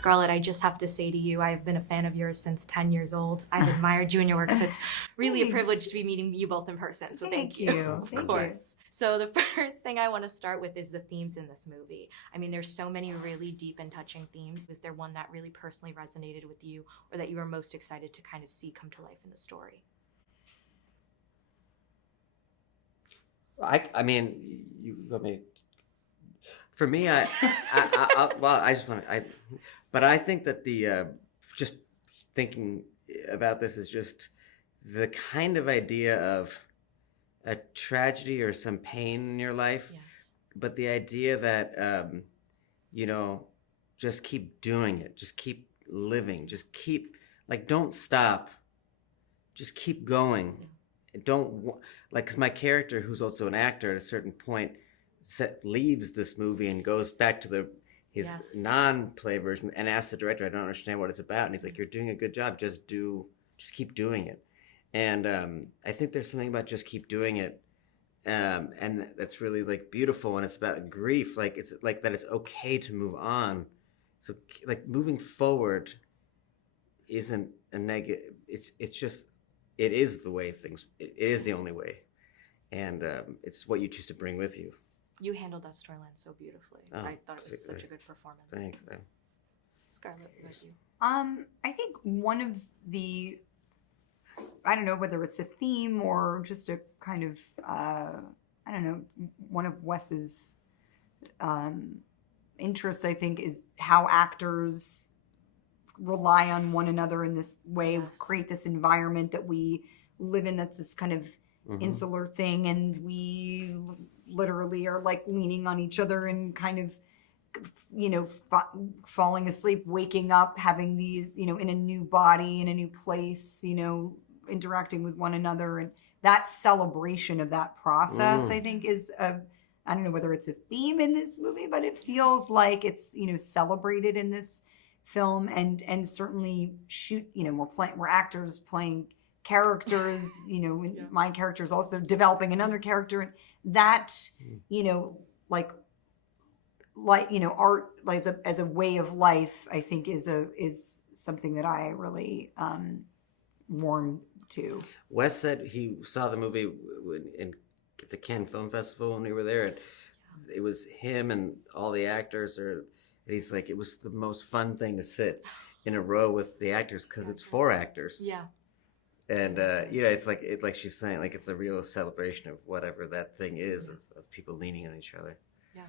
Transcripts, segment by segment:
Scarlett, I just have to say to you, I've been a fan of yours since 10 years old. I've admired you and your work, so it's really a privilege to be meeting you both in person. So thank you. Of course. So the first thing I want to start with is the themes in this movie. I mean, there's so many really deep and touching themes. Is there one that really personally resonated with you, or that you were most excited to kind of see come to life in the story? I mean, you let me. For me, but I think that just thinking about this is just the kind of idea of a tragedy or some pain in your life, Yes. but the idea that, just keep doing it, just keep living, just keep, don't stop, just keep going. Because my character, who's also an actor, at a certain point leaves this movie and goes back to his non-play version and asks the director, I don't understand what it's about. And he's like, you're doing a good job. Just keep doing it. And I think there's something about just keep doing it. And that's really beautiful. And it's about grief. It's like that it's okay to move on. So moving forward isn't a negative. It's just, it is the way it is the only way. And it's what you choose to bring with you. You handled that storyline so beautifully. Oh, I thought it was such a good performance. Thanks. Scarlett, what about you? I think one of the, I don't know whether it's a theme or just a kind of, one of Wes's interests, I think, is how actors rely on one another in this way, create this environment that we live in that's this kind of insular thing, and we literally are leaning on each other and kind of falling asleep, waking up, having these in a new body, in a new place, interacting with one another. And that celebration of that process, I think, is I don't know whether it's a theme in this movie, but it feels like it's celebrated in this film. And certainly we're actors playing characters, my character is also developing another character, and that art as a way of life, I think is something that I really warm to. Wes said he saw the movie in the Cannes Film Festival when we were there, and it was him and all the actors, and he's like, it was the most fun thing to sit in a row with the actors because it's for actors. Yeah. And it's like she's saying, it's a real celebration of whatever that thing is, of people leaning on each other. Yeah.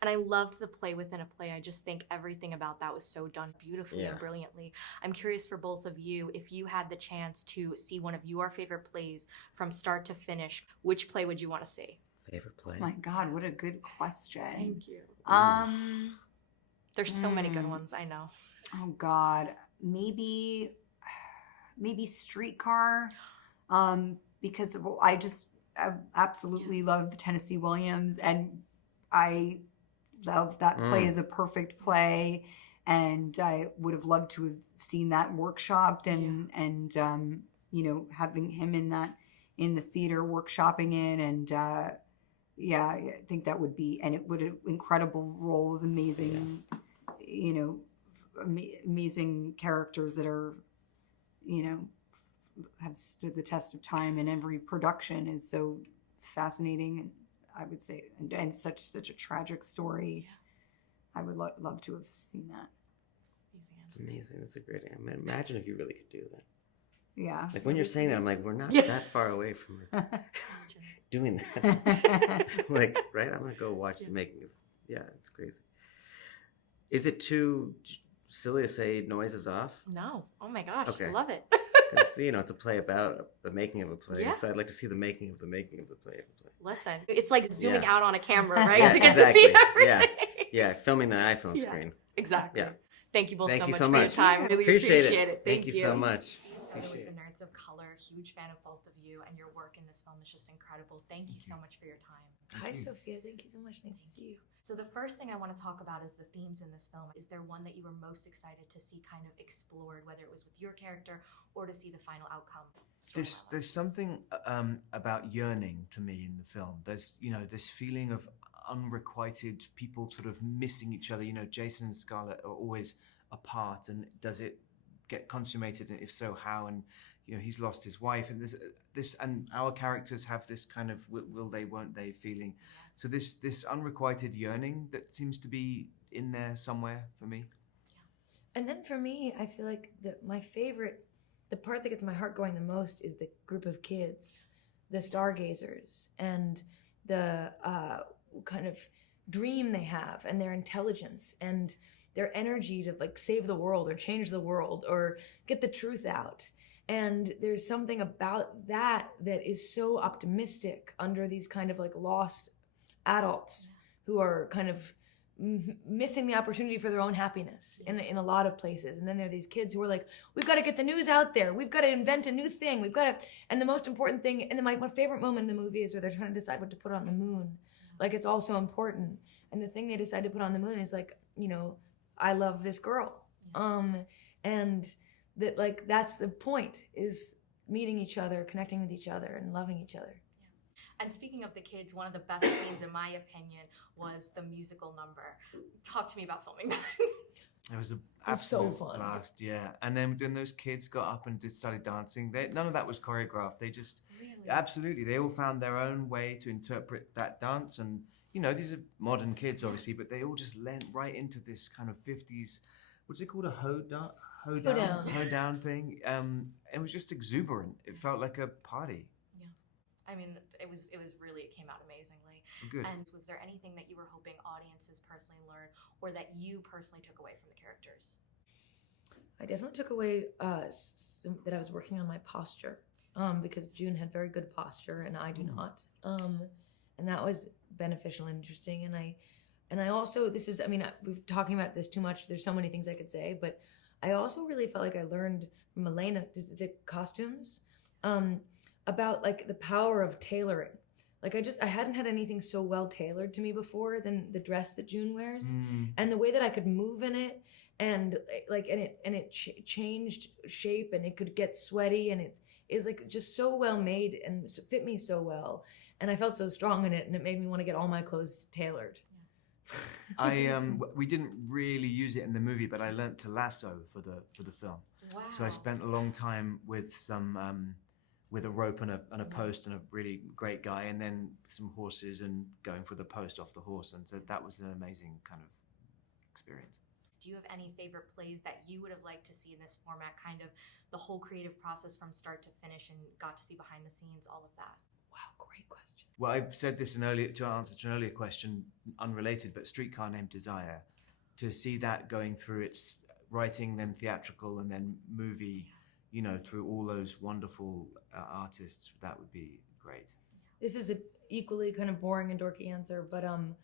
And I loved the play within a play. I just think everything about that was so done beautifully and brilliantly. I'm curious for both of you, if you had the chance to see one of your favorite plays from start to finish, which play would you want to see? Favorite play? My God, what a good question. Thank you. There's so many good ones, I know. Oh God, maybe Streetcar, because I absolutely love Tennessee Williams, and I love that play as a perfect play, and I would have loved to have seen that workshopped and having him in the theater workshopping it, and I think that would be, and it would have incredible roles, amazing, amazing characters that are, have stood the test of time, and every production is so fascinating, and I would say, and such a tragic story. I would love to have seen that. It's amazing. That's a great. I mean, imagine if you really could do that. Yeah. When you're saying that, I'm like, we're not that far away from doing that. Right? I'm gonna go watch the making of. Yeah, it's crazy. Is it too silly to say noises off? No. Oh my gosh, okay. I love it. It's a play about the making of a play. Yeah. So I'd like to see the making of the play. Listen, it's like zooming out on a camera, right? Yeah, to get exactly. to see everything. Yeah, filming the iPhone screen. Exactly. Yeah. Thank you both Thank so you much so for much. your time. Really appreciate it. Thank you so much. With the Nerds of Color, huge fan of both of you, and your work in this film is just incredible. Thank you so much for your time. Hi, Sophia. Thank you so much. Nice to see you. So the first thing I want to talk about is the themes in this film. Is there one that you were most excited to see kind of explored, whether it was with your character or to see the final outcome? There's something about yearning to me in the film. There's this feeling of unrequited people sort of missing each other. Jason and Scarlett are always apart, and does it get consummated, and if so, how? And he's lost his wife, and this and our characters have this kind of will they, won't they feeling. So this unrequited yearning that seems to be in there somewhere for me. And then for me, I feel like my favorite, the part that gets my heart going the most is the group of kids, the stargazers, and the kind of dream they have, and their intelligence, and their energy to like save the world or change the world or get the truth out. And there's something about that is so optimistic under these kind of like lost adults who are kind of missing the opportunity for their own happiness in a lot of places. And then there are these kids who are like, we've got to get the news out there. We've got to invent a new thing. We've got to, and the most important thing, and then my favorite moment in the movie is where they're trying to decide what to put on the moon. Like, it's all so important. And the thing they decide to put on the moon is like, I love this girl. And that, like, that's the point, is meeting each other, connecting with each other, and loving each other. And speaking of the kids, one of the best scenes, in my opinion, was the musical number. Talk to me about filming that. It was an was so absolute fun. blast, yeah. And then when those kids got up and started dancing, none of that was choreographed. They just, Really? absolutely, they all found their own way to interpret that dance. And, these are modern kids, obviously, but they all just lent right into this kind of 50s, what's it called, a hoedown thing. It was just exuberant. It felt like a party. I mean, it came out amazingly. Good. And was there anything that you were hoping audiences personally learned, or that you personally took away from the characters? I definitely took away that I was working on my posture, because June had very good posture and I do not. And that was beneficial and interesting. And I also, we've talking about this too much. There's so many things I could say, but I also really felt like I learned from Elena, the costumes, about like the power of tailoring. Like I hadn't had anything so well tailored to me before than the dress that June wears, and the way that I could move in it, and it changed shape, and it could get sweaty, and it is like just so well made and fit me so well, and I felt so strong in it, and it made me want to get all my clothes tailored. We didn't really use it in the movie, but I learnt to lasso for the film. Wow. So I spent a long time with some with a rope and a post and a really great guy, and then some horses and going for the post off the horse, and so that was an amazing kind of experience. Do you have any favorite plays that you would have liked to see in this format, kind of the whole creative process from start to finish, and got to see behind the scenes, all of that? Wow, great question. Well, I said this to answer to an earlier question, unrelated, but Streetcar Named Desire, to see that going through its writing, then theatrical, and then movie, through all those wonderful artists, that would be great. This is an equally kind of boring and dorky answer, but I'm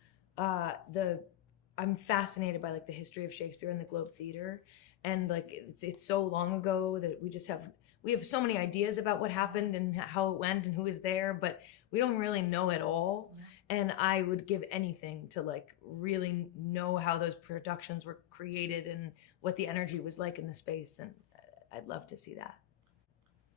fascinated by like the history of Shakespeare and the Globe Theater, and like it's so long ago that we have so many ideas about what happened and how it went and who was there, but we don't really know it all. And I would give anything to like really know how those productions were created and what the energy was like in the space, and I'd love to see that.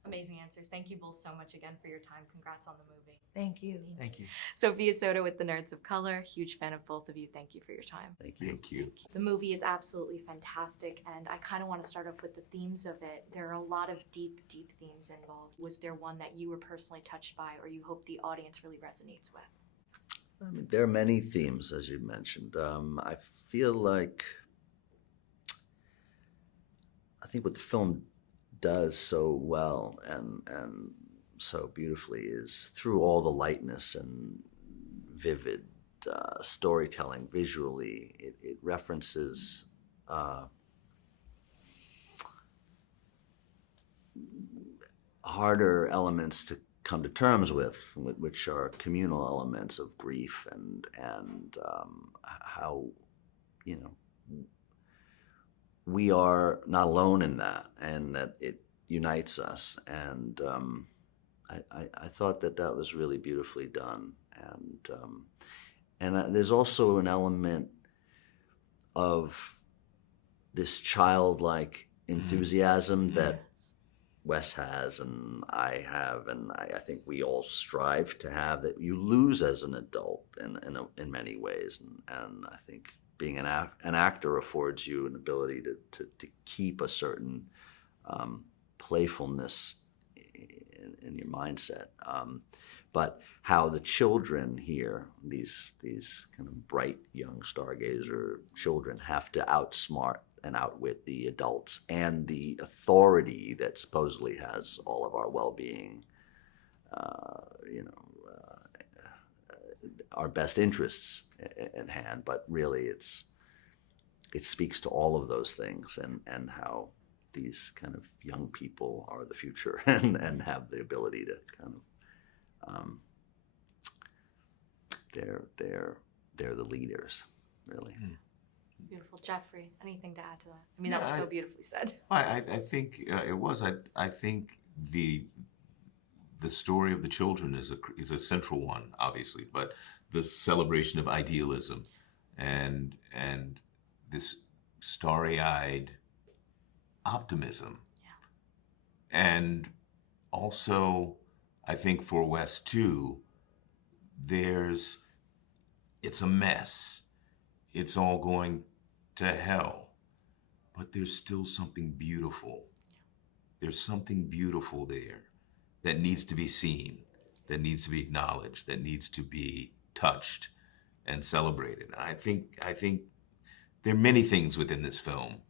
Amazing answers. Thank you both so much again for your time. Congrats on the movie. Thank you. Thank you. Sophia Soto with the Nerds of Color. Huge fan of both of you. Thank you for your time. Thank you. The movie is absolutely fantastic, and I kind of want to start off with the themes of it. There are a lot of deep, deep themes involved. Was there one that you were personally touched by, or you hope the audience really resonates with? I mean, there are many themes, as you mentioned. I feel like, I think what the film does so well and so beautifully is through all the lightness and vivid storytelling visually, it references harder elements to come to terms with, which are communal elements of grief and how, we are not alone in that, and that it unites us. And I thought that was really beautifully done. And there's also an element of this childlike enthusiasm that Wes has and I have, and I think we all strive to have, that you lose as an adult in many ways. And I think being an actor affords you an ability to keep a certain playfulness in your mindset. But how the children here, these kind of bright young stargazer children, have to outsmart and outwit the adults and the authority that supposedly has all of our well-being, our best interests in hand. But really, it speaks to all of those things, and how these kind of young people are the future and have the ability to kind of they're the leaders, really. Beautiful. Jeffrey, anything to add to that? I mean, that was so beautifully said. I think it was. I think the story of the children is a central one, obviously, but the celebration of idealism and this starry-eyed optimism. Yeah. And also, I think for Wes too, it's a mess. It's all going to hell, but there's still something beautiful. There's something beautiful there that needs to be seen, that needs to be acknowledged, that needs to be touched and celebrated. And I think there are many things within this film,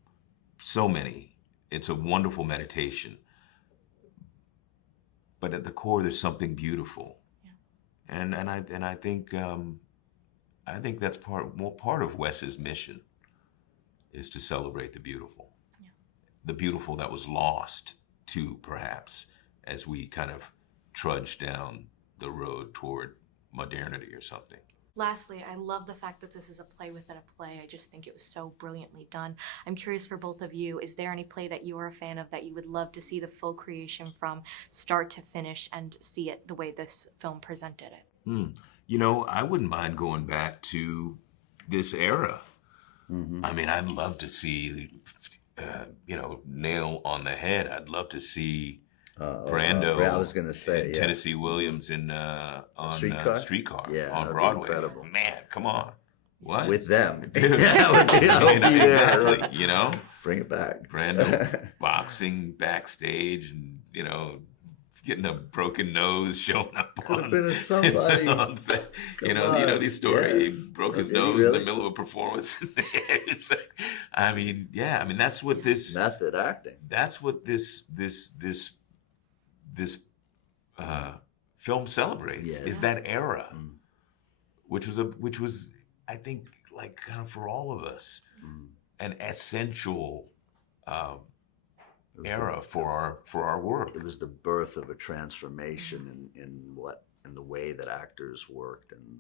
so many. It's a wonderful meditation, but at the core, there's something beautiful. Yeah. And I think that's part of Wes's mission, is to celebrate the beautiful. Yeah. The beautiful that was lost too, perhaps, as we kind of trudge down the road toward modernity or something. Lastly, I love the fact that this is a play within a play. I just think it was so brilliantly done. I'm curious for both of you, is there any play that you are a fan of that you would love to see the full creation from start to finish and see it the way this film presented it? You know, I wouldn't mind going back to this era. Mm-hmm. I mean, I'd love to see, Nail on the Head. I'd love to see Brando. I was going to say, and Tennessee Williams on Streetcar on Broadway. Incredible. Man, come on. What? With them. Dude. Exactly, Bring it back. Brando boxing backstage and, getting a broken nose, showing up Could have been somebody. on set. You know the story. Yeah. He broke his nose in the middle of a performance. It's like, that's what this method acting. That's what this film celebrates. Is that era, which was I think, like, kind of for all of us, an essential era for our work. It was the birth of a transformation in the way that actors worked and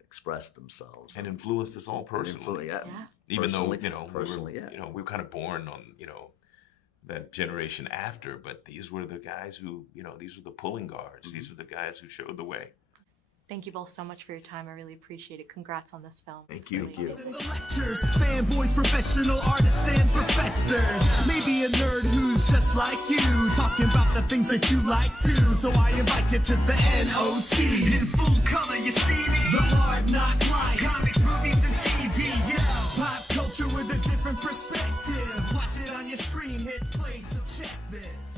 expressed themselves and influenced us all personally. Even though we were kind of born on that generation after, but these were the guys who these were the pulling guards. These were the guys who showed the way. Thank you both so much for your time. I really appreciate it. Congrats on this film. Thank you. Thank you. Lectures, fanboys, professional artists, and professors. Maybe a nerd who's just like you, talking about the things that you like too. So I invite you to the NOC. In full color, you see me. The Hard Knock Life. Comics, movies, and TV. Yeah. Pop culture with a different perspective. Watch it on your screen, hit play, so check this.